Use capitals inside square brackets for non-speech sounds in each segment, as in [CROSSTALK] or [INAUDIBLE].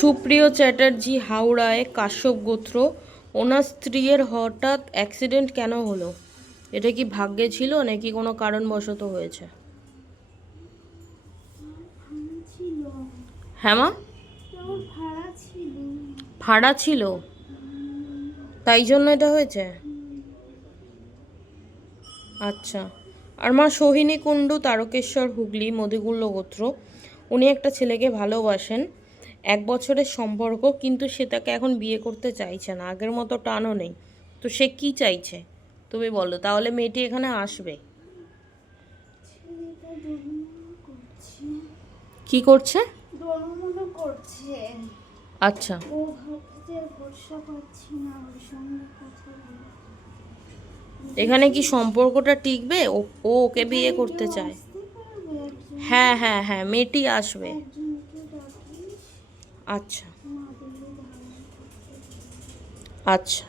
সুপ্রিয় চ্যাটার্জি, হাওড়ায় কাশ্যপ গোত্র, ওনার স্ত্রীর হঠাৎ অ্যাক্সিডেন্ট কেন হলো? এটা কি ভাগ্যে ছিল নাকি কোনো কারণবশত হয়েছে? হ্যাঁ মা? ভাড়া ছিল। তাই জন্য এটা হয়েছে? আচ্ছা। আর মা, সোহিনী কুণ্ডু, তারকেশ্বর হুগলি মদিগুল্য গোত্র, উনি একটা ছেলেকে ভালোবাসেন। এক বছরের সম্পর্ক কিন্তু সে তাকে এখন বিয়ে করতে চাইছে না আগের মতো টানও নেই। তো সে কি চাইছে? তুমি বলো তাহলে মেয়েটি এখানে আসবে। কি করছে? আচ্ছা। এখানে কি সম্পর্কটা টিকবে? ও ওকে বিয়ে করতে চায়। হ্যাঁ হ্যাঁ হ্যাঁ মেয়েটি আসবে। আচ্ছা। আচ্ছা।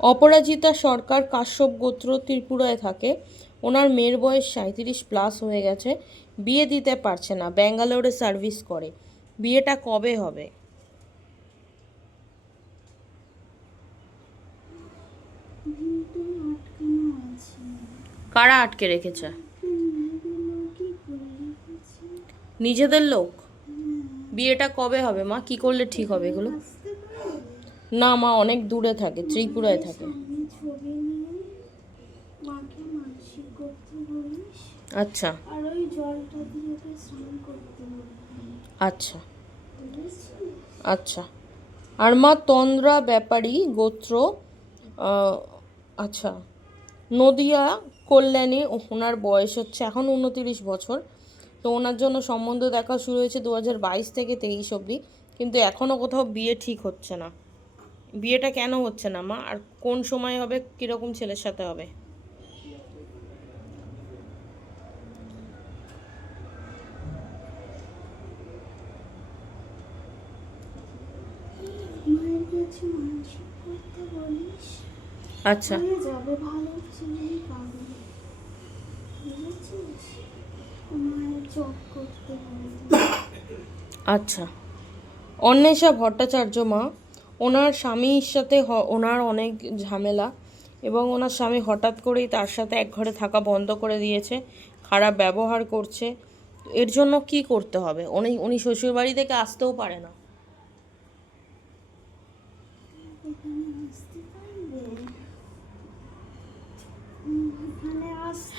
অপরাজিতা সরকার কাশ্যপ গোত্র ত্রিপুরায় থাকে। ওনার মেয়ের বয়স সাঁত্রিশ প্লাস হয়ে গেছে। বিয়ে দিতে পারছে না, ব্যাঙ্গালোরে সার্ভিস করে। বিয়েটা কবে হবে? কারা আটকে রেখেছে? নিজেদের লোক? বিয়েটা কবে হবে, মা? কি করলে ঠিক হবে এগুলো? না, মা, অনেক দূরে থাকে, ত্রিপুরায় থাকে। আচ্ছা। আচ্ছা। আচ্ছা। আর মা, তন্দ্রা ব্যাপারী, গোত্র আচ্ছা। নদিয়া কল্যাণী ওনার বয়স হচ্ছে এখন উনতিরিশ বছর। তো ওনার জন্য সম্বন্ধ দেখা শুরু হয়েছে দু হাজার বাইশ থেকে তেইশ অবধি। কিন্তু এখনও কোথাও বিয়ে ঠিক হচ্ছে না। বিয়েটা কেন হচ্ছে না মা? আর কোন সময় হবে কীরকম ছেলের সাথে হবে? আচ্ছা। যাবে ভালো [COUGHS] আচ্ছা। অন্বেষা ভট্টাচার্য মা, ওনার স্বামীর সাথে ওনার অনেক ঝামেলা এবং ওনার স্বামী হঠাৎ করেই তার সাথে এক ঘরে থাকা বন্ধ করে দিয়েছে, খারাপ ব্যবহার করছে। এর জন্য কি করতে হবে? উনি উনি শ্বশুরবাড়ি থেকে আসতেও পারে না।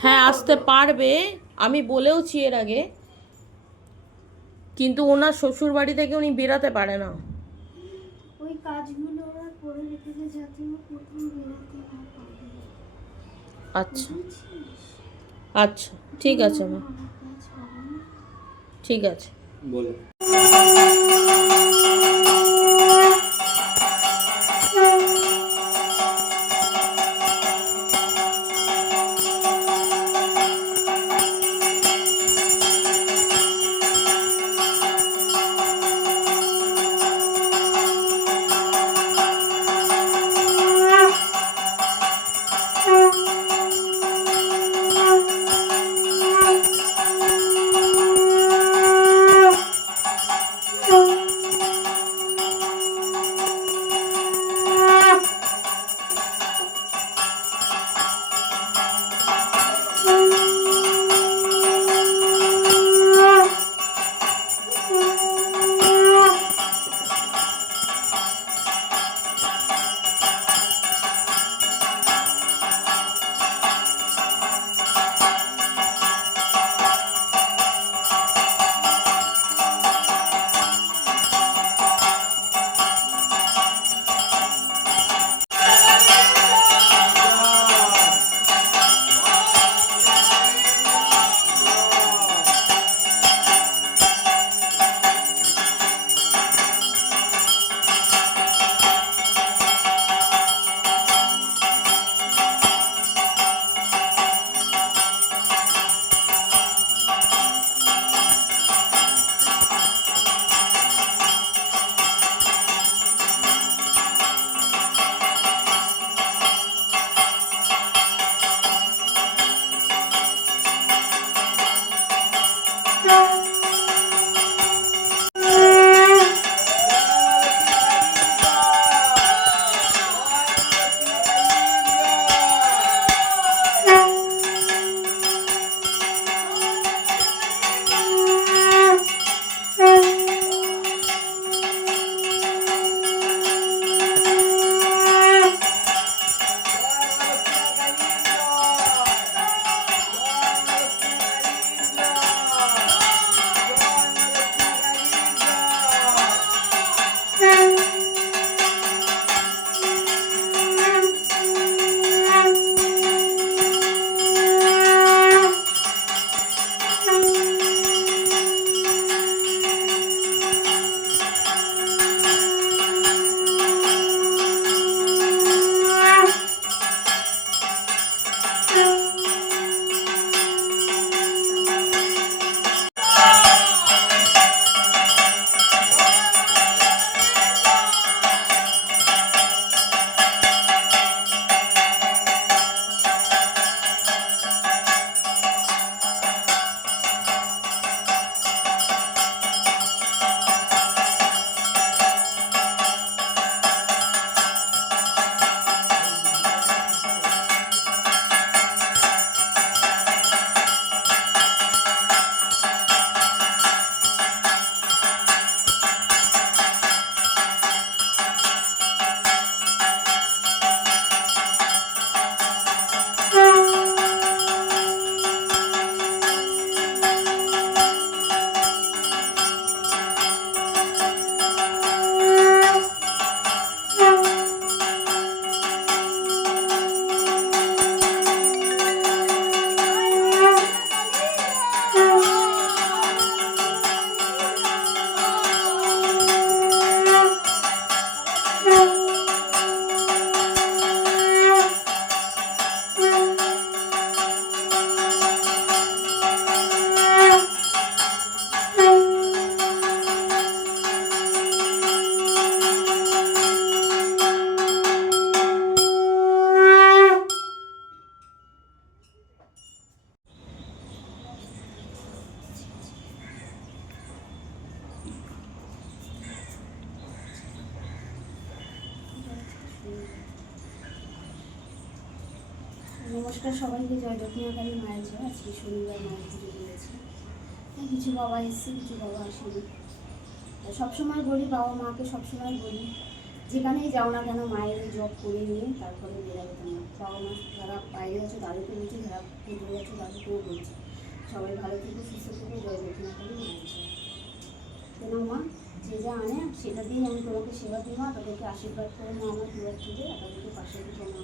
হ্যাঁ আসতে পারবে। আমি বলেওছি এর আগে কিন্তু ওনার শ্বশুরবাড়ি থেকে উনি বেরাতে পারে না। ওই কাজগুলো ওরা করে রেখেছে যাতে ও কোথাও বেরোতে না পারে। আচ্ছা। আচ্ছা ঠিক আছে মা। ঠিক আছে। বলো। নমস্কার সবাইকে জয় দক্ষিণাকালী মায়ের জয় আজকে শনিবার মায়ের পুজো দিয়েছে। কিছু বাবা এসছে, কিছু বাবা আসেনি। সবসময় বলি, বাবা মাকে সবসময় বলি, যেখানেই যাও না কেন মায়ের জব করে নিয়ে তারপরে বেরাবে তোমার। বাবা মা যারা বাইরে আছে, তাদেরকে বলছি, যারা ভেতরে আছে, তাদেরকেও বলছি। সবাই ভালো থেকে, সুস্থ থেকে জয় দক্ষিণাকালী মায়ের জয় কেন মা? যে যা আনে, সেটা দিয়েই আমি তোমাকে সেবা দিই মা। তাদেরকে আশীর্বাদ করে মা, আমার দুয়ার থেকে তাদেরকে পাশে দিতে মা।